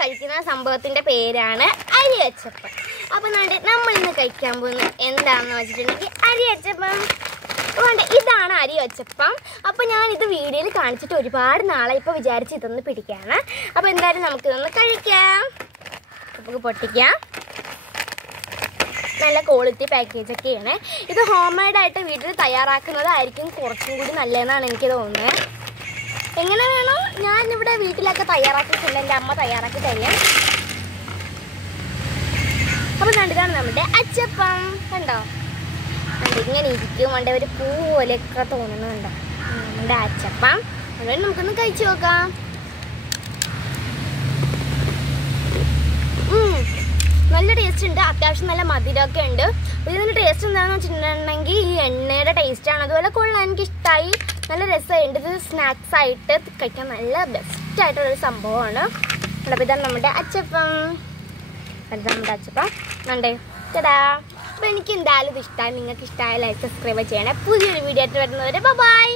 കഴിക്കുന്ന സംഭവത്തിൻ്റെ പേരാണ് അരിയച്ചപ്പം. അപ്പോൾ നമ്മൾ ഇന്ന് കഴിക്കാൻ പോകുന്നത് എന്താണെന്ന് വെച്ചിട്ടുണ്ടെങ്കിൽ അരിയച്ചപ്പം. ഇതാണ് അരിയച്ചപ്പം. അപ്പോൾ ഞാനിത് വീഡിയോയിൽ കാണിച്ചിട്ട് ഒരുപാട് നാളെ ഇപ്പോൾ വിചാരിച്ച് ഇതൊന്ന് പിടിക്കാണ്. അപ്പോൾ എന്തായാലും നമുക്കിതൊന്ന് കഴിക്കാം. നമുക്ക് പൊട്ടിക്കാം. നല്ല ക്വാളിറ്റി പാക്കേജൊക്കെയാണ്. ഇത് ഹോം മെയ്ഡായിട്ട് വീട്ടിൽ തയ്യാറാക്കുന്നതായിരിക്കും കുറച്ചും കൂടി നല്ലതെന്നാണ് എനിക്ക് തോന്നുന്നത്. എങ്ങനെ വേണോ ഞാനിവിടെ വീട്ടിലൊക്കെ തയ്യാറാക്കിയിട്ടുണ്ട്, എൻ്റെ അമ്മ തയ്യാറാക്കി തരാം. അപ്പോൾ കണ്ടിതാണ് നമ്മുടെ അച്ചപ്പം. കണ്ടോ, ഇങ്ങനെ ഇരിക്കും, വേണ്ട ഒരു പൂ പോലെയൊക്കെ തോന്നുന്നുണ്ടോ നമ്മുടെ അച്ചപ്പം. അതുകൊണ്ട് നമുക്കൊന്ന് കഴിച്ചു നോക്കാം. നല്ല ടേസ്റ്റ് ഉണ്ട്, അത്യാവശ്യം നല്ല മധുരമൊക്കെ ഉണ്ട്. ഇതിൻ്റെ ടേസ്റ്റ് എന്താണെന്ന് വെച്ചിട്ടുണ്ടെങ്കിൽ ഈ എണ്ണയുടെ ടേസ്റ്റാണ്. അതുപോലെ കൊള്ളാൻ എനിക്കിഷ്ടമായി, നല്ല രസമുണ്ട്. ഇത് സ്നാക്സ് ആയിട്ട് കഴിക്കാൻ നല്ല ബെസ്റ്റായിട്ടുള്ളൊരു സംഭവമാണ്. അപ്പോൾ ഇതാണ് നമ്മുടെ അച്ചപ്പം. അടുത്ത നമ്മുടെ അച്ചപ്പം കണ്ടേ, ചേട്ടാ. അപ്പോൾ എനിക്ക് എന്തായാലും ഇത് ഇഷ്ടമായി. നിങ്ങൾക്ക് ഇഷ്ടമായ ലൈക്ക് സബ്സ്ക്രൈബ് ചെയ്യണേ. പുതിയൊരു വീഡിയോ ആയിട്ട് വരുന്നവരെ ബൈ.